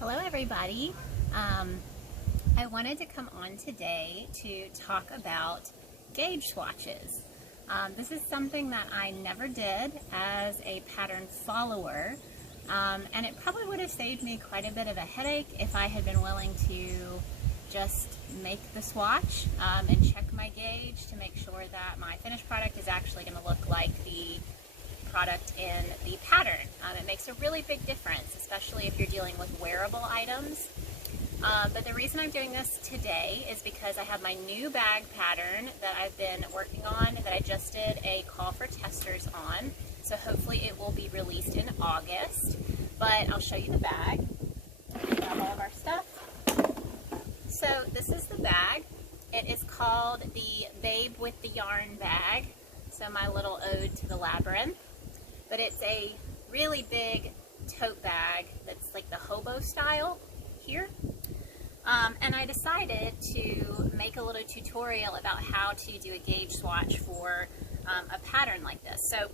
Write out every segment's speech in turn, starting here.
Hello everybody. I wanted to come on today to talk about gauge swatches. This is something that I never did as a pattern follower, and it probably would have saved me quite a bit of a headache if I had been willing to just make the swatch and check my gauge to make sure that my finished product is actually going to look like the product in the pattern. It makes a really big difference, especially if you're dealing with wearable items. But the reason I'm doing this today is because I have my new bag pattern that I've been working on that I just did a call for testers on. So hopefully it will be released in August. But I'll show you the bag. We have all of our stuff. So this is the bag. It is called the Babe with the Yarn bag. So my little ode to the labyrinth. But it's a really big tote bag that's like the hobo style here. And I decided to make a little tutorial about how to do a gauge swatch for a pattern like this. So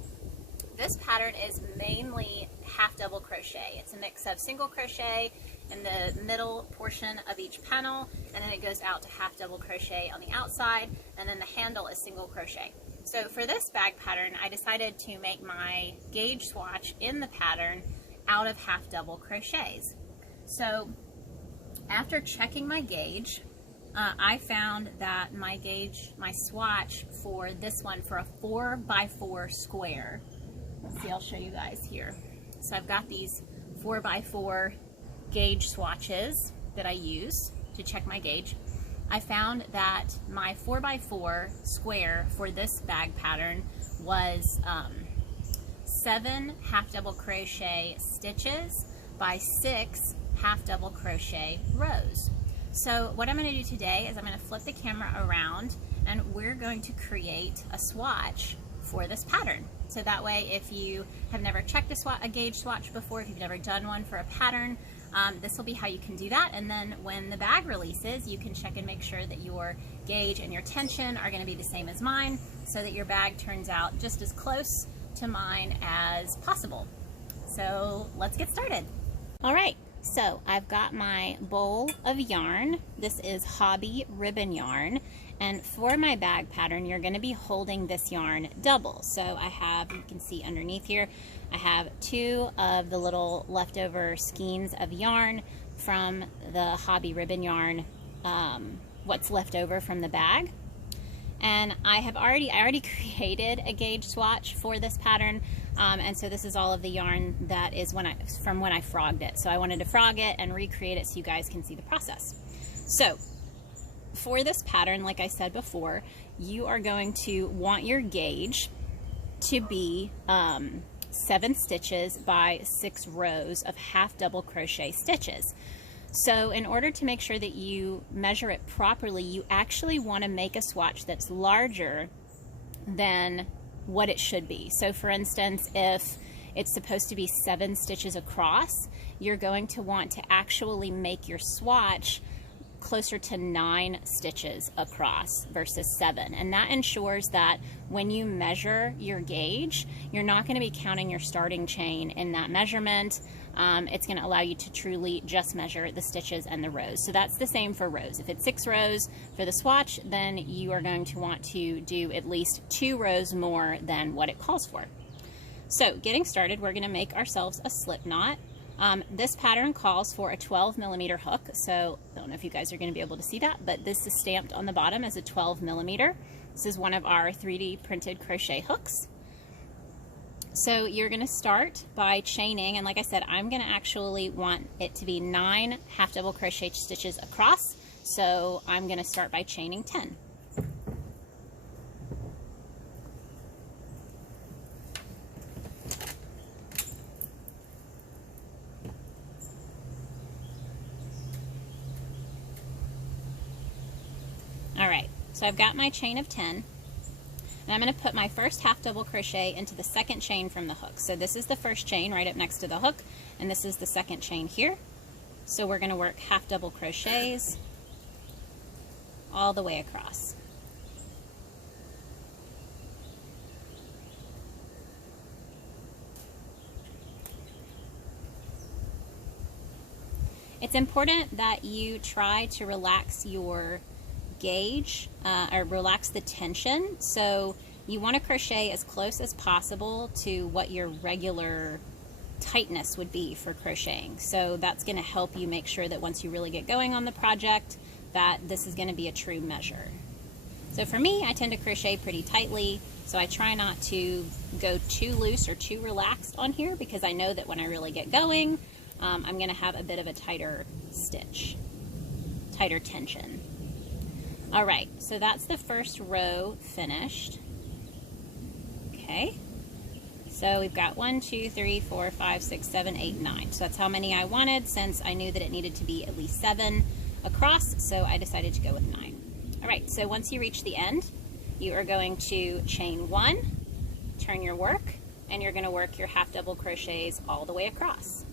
this pattern is mainly half double crochet. It's a mix of single crochet in the middle portion of each panel, and then it goes out to half double crochet on the outside, and then the handle is single crochet. So for this bag pattern, I decided to make my gauge swatch in the pattern out of half double crochets. So after checking my gauge, I found that my swatch for this one for a 4x4 square. Let's see, I'll show you guys here. So I've got these 4x4 gauge swatches that I use to check my gauge. I found that my 4x4 square for this bag pattern was 7 half double crochet stitches by 6 half double crochet rows. So what I'm going to do today is I'm going to flip the camera around and we're going to create a swatch for this pattern. So that way, if you have never checked a gauge swatch before, if you've never done one for a pattern, this will be how you can do that. And then when the bag releases, you can check and make sure that your gauge and your tension are going to be the same as mine, so that your bag turns out just as close to mine as possible. So let's get started. All right, so I've got my bowl of yarn. This is Hobby ribbon yarn. And for my bag pattern, you're going to be holding this yarn double. So I have, you can see underneath here, I have 2 of the little leftover skeins of yarn from the Hobby ribbon yarn, what's left over from the bag. And I already created a gauge swatch for this pattern, and so this is all of the yarn that is from when I frogged it. So I wanted to frog it and recreate it so you guys can see the process. So for this pattern, like I said before, you are going to want your gauge to be 7 stitches by 6 rows of half double crochet stitches. So in order to make sure that you measure it properly, you actually want to make a swatch that's larger than what it should be. So for instance, if it's supposed to be 7 stitches across, you're going to want to actually make your swatch closer to 9 stitches across versus 7, and that ensures that when you measure your gauge, you're not going to be counting your starting chain in that measurement. It's going to allow you to truly just measure the stitches and the rows. So that's the same for rows. If it's 6 rows for the swatch, then you are going to want to do at least 2 rows more than what it calls for. So getting started, we're going to make ourselves a slip knot. This pattern calls for a 12mm hook, so I don't know if you guys are going to be able to see that, but this is stamped on the bottom as a 12mm. This is one of our 3D printed crochet hooks. So you're going to start by chaining, and like I said, I'm going to actually want it to be 9 half double crochet stitches across, so I'm going to start by chaining 10. Alright, so I've got my chain of 10, and I'm going to put my first half double crochet into the second chain from the hook. So this is the first chain right up next to the hook, and this is the second chain here. So we're going to work half double crochets all the way across. It's important that you try to relax your gauge or relax the tension. So you want to crochet as close as possible to what your regular tightness would be for crocheting. So that's going to help you make sure that once you really get going on the project, that this is going to be a true measure. So for me, I tend to crochet pretty tightly, so I try not to go too loose or too relaxed on here, because I know that when I really get going, I'm going to have a bit of a tighter stitch, tighter tension. All right, so that's the first row finished. Okay, so we've got 1, 2, 3, 4, 5, 6, 7, 8, 9. So that's how many I wanted, since I knew that it needed to be at least 7 across, so I decided to go with 9. All right, so once you reach the end, you are going to chain 1, turn your work, and you're going to work your half double crochets all the way across.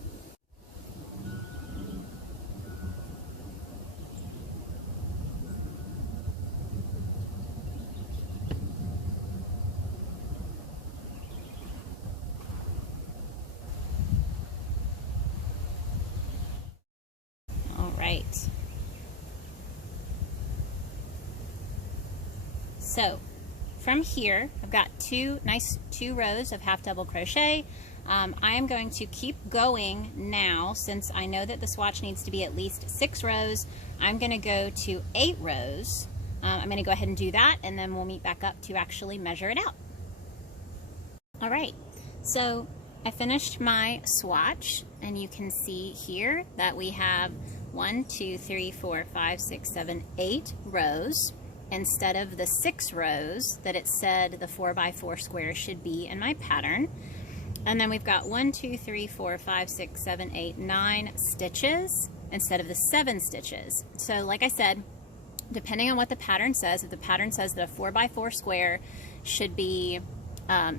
All right. So from here, I've got two rows of half double crochet. I am going to keep going now, since I know that the swatch needs to be at least 6 rows. I'm going to go to 8 rows. I'm going to go ahead and do that, and then we'll meet back up to actually measure it out. All right, so I finished my swatch, and you can see here that we have 1, 2, 3, 4, 5, 6, 7, 8 rows, instead of the 6 rows that it said the 4x4 square should be in my pattern. And then we've got 1, 2, 3, 4, 5, 6, 7, 8, 9 stitches instead of the 7 stitches. So like I said, depending on what the pattern says, if the pattern says that a 4x4 square should be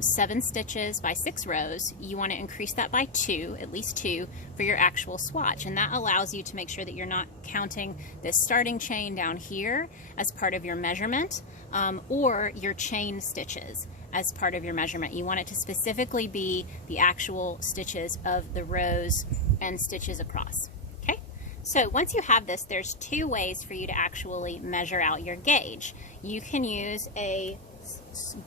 7 stitches by 6 rows, you want to increase that by 2, at least 2, for your actual swatch. And that allows you to make sure that you're not counting this starting chain down here as part of your measurement, or your chain stitches as part of your measurement. You want it to specifically be the actual stitches of the rows and stitches across. Okay, so once you have this, there's 2 ways for you to actually measure out your gauge. You can use a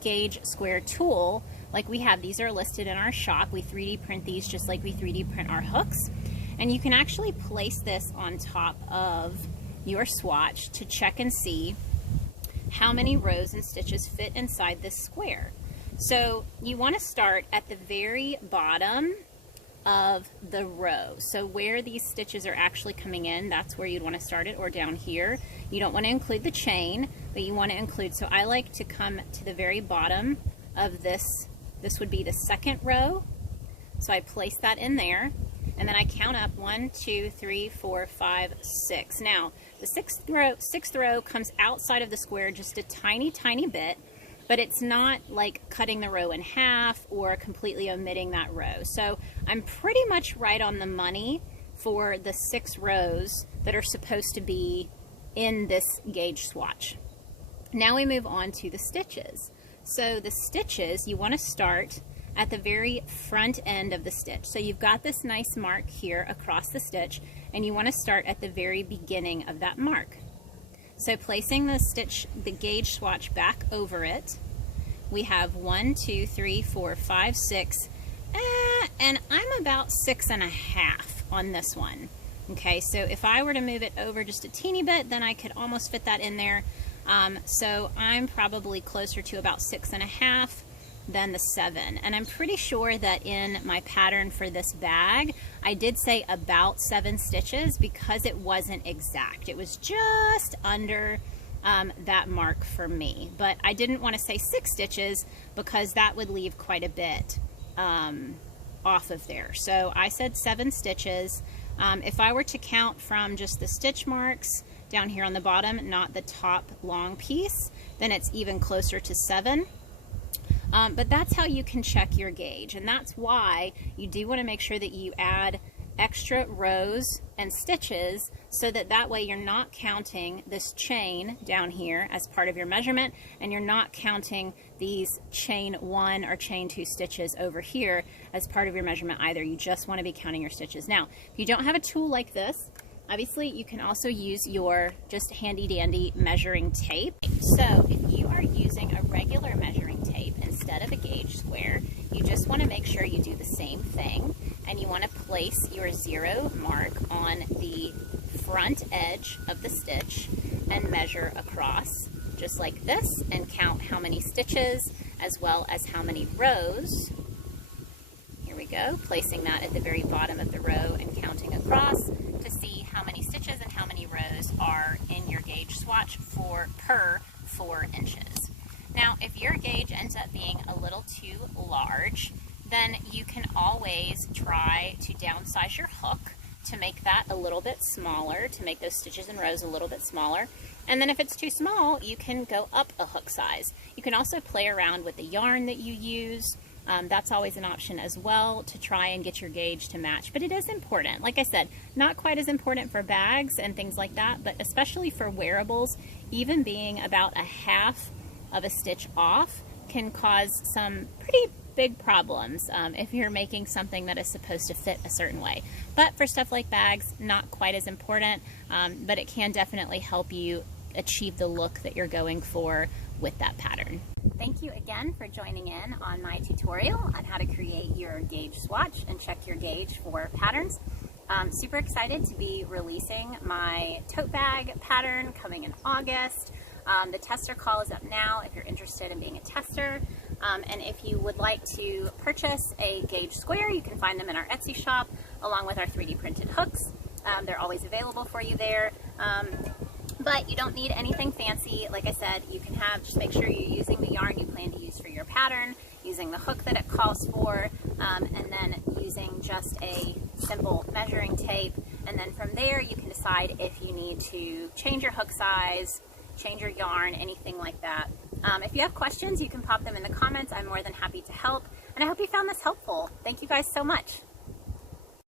gauge square tool like we have. These are listed in our shop. We 3D print these just like we 3D print our hooks, and you can actually place this on top of your swatch to check and see how many rows and stitches fit inside this square. So you want to start at the very bottom of the row. So where these stitches are actually coming in, that's where you'd want to start it, or down here. You don't want to include the chain, but you want to include, so I like to come to the very bottom of this. This would be the 2nd row. So I place that in there, and then I count up 1, 2, 3, 4, 5, 6. Now, the 6th row comes outside of the square just a tiny, tiny bit, but it's not like cutting the row in half or completely omitting that row. So I'm pretty much right on the money for the 6 rows that are supposed to be in this gauge swatch. Now we move on to the stitches. So the stitches, you want to start at the very front end of the stitch. So you've got this nice mark here across the stitch, and you want to start at the very beginning of that mark. So placing the gauge swatch back over it, we have 1, 2, 3, 4, 5, 6, and I'm about 6.5 on this one. Okay, so if I were to move it over just a teeny bit, then I could almost fit that in there. So I'm probably closer to about 6.5 than the 7. And I'm pretty sure that in my pattern for this bag, I did say about 7 stitches because it wasn't exact. It was just under that mark for me. But I didn't want to say 6 stitches because that would leave quite a bit off of there. So I said 7 stitches. If I were to count from just the stitch marks down here on the bottom, not the top long piece, then it's even closer to 7. But that's how you can check your gauge, and that's why you do want to make sure that you add extra rows and stitches, so that way you're not counting this chain down here as part of your measurement, and you're not counting these chain 1 or chain 2 stitches over here as part of your measurement either. You just want to be counting your stitches. Now, if you don't have a tool like this, Obviously, you can also use your just handy dandy measuring tape. So if you are using a regular measuring tape instead of a gauge square, you just want to make sure you do the same thing, and you want to place your 0 mark on the front edge of the stitch and measure across just like this and count how many stitches as well as how many rows. Here we go, placing that at the very bottom of the row and counting across to see how many stitches and how many rows are in your gauge swatch per 4 inches. Now, if your gauge ends up being a little too large, then you can always try to downsize your hook to make that a little bit smaller, to make those stitches and rows a little bit smaller. And then if it's too small, you can go up a hook size. You can also play around with the yarn that you use. That's always an option as well to try and get your gauge to match. But it is important. Like I said, not quite as important for bags and things like that, but especially for wearables, even being about a half of a stitch off can cause some pretty big problems if you're making something that is supposed to fit a certain way. But for stuff like bags, not quite as important, but it can definitely help you achieve the look that you're going for with that pattern. Thank you again for joining in on my tutorial on how to create your gauge swatch and check your gauge for patterns. Super excited to be releasing my tote bag pattern coming in August. The tester call is up now if you're interested in being a tester. And if you would like to purchase a gauge square, you can find them in our Etsy shop along with our 3D printed hooks. They're always available for you there. But you don't need anything fancy. Like I said, you can just make sure you're using the yarn you plan to use for your pattern, using the hook that it calls for, and then using just a simple measuring tape. And then from there, you can decide if you need to change your hook size, change your yarn, anything like that. If you have questions, you can pop them in the comments. I'm more than happy to help. And I hope you found this helpful. Thank you guys so much.